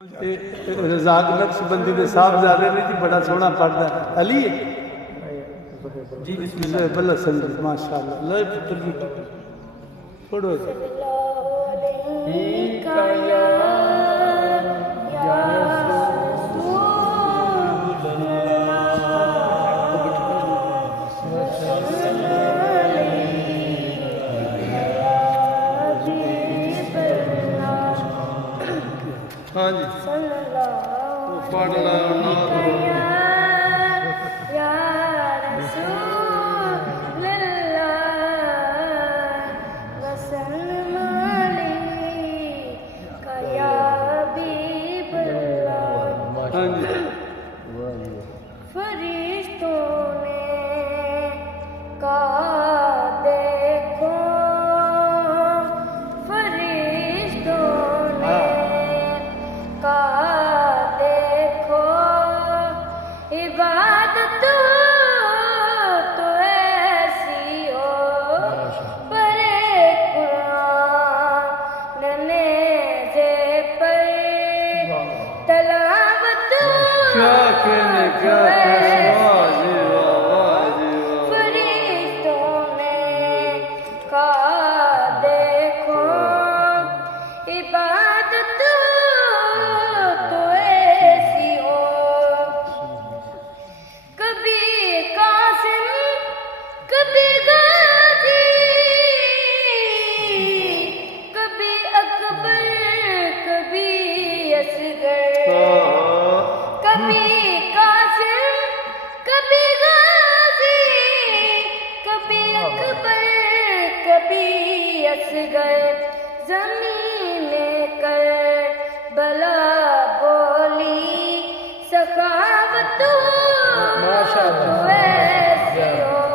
رزاق نقش بندی دے صاحبزادے نے جی بڑا سونا پڑھدا ہے علی جی بسم اللہ بلّہ سنجد ماشاءاللہ لے پتر جی پڑھو ہاں جی پڑھ لا یا رسول اللہ وسلم علیک یا حبیب اللہ ہاں جی فرشتوں نے کہا دیکھو فرشتوں نے کہا دیکھو عبادت تو ایسی ہو برے قرآن نیزے پر تلاوت کیا کہنے کیا کہنے واہ جی واہ واہ جی واہ فرشتوں نے کہا دیکھو عبادت تو ایسی ہو کبھی قاسم کبھی غازی کبھی اکبر کبھی اصغر کبھی قاسم کبھی غازی کبھی اکبر کبھی اصغر زمین کربلا بولی سخاوت تو ایسی ہو